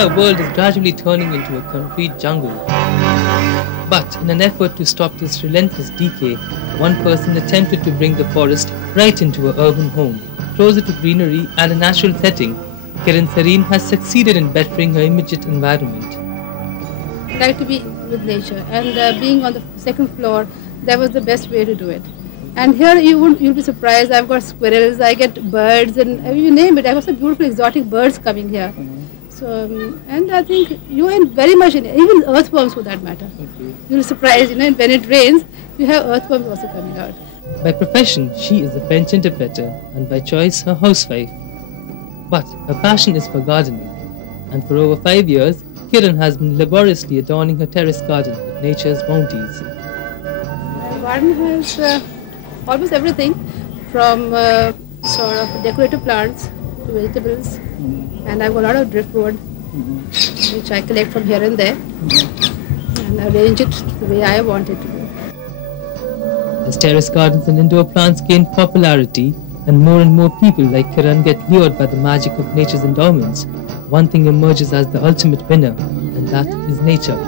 entire world is gradually turning into a concrete jungle. But in an effort to stop this relentless decay, one person attempted to bring the forest right into an urban home. Closer to greenery and a natural setting, Kiran Sareen has succeeded in bettering her immediate environment. I like to be with nature, and being on the second floor, that was the best way to do it. And here you'll be surprised, I've got squirrels, I get birds, and you name it. I've got some beautiful exotic birds coming here. So, and I think you're very much in, even earthworms for that matter. You'll be surprised, when it rains, you have earthworms also coming out. By profession, she is a French interpreter, and by choice, a housewife. But her passion is for gardening, and for over 5 years, Kiran has been laboriously adorning her terrace garden with nature's bounties. My garden has almost everything, from sort of decorative plants to vegetables, and I've got a lot of driftwood, which I collect from here and there, and arrange it the way I want it to be. As terrace gardens and indoor plants gain popularity, and more people like Kiran get lured by the magic of nature's endowments, one thing emerges as the ultimate winner, and that is nature.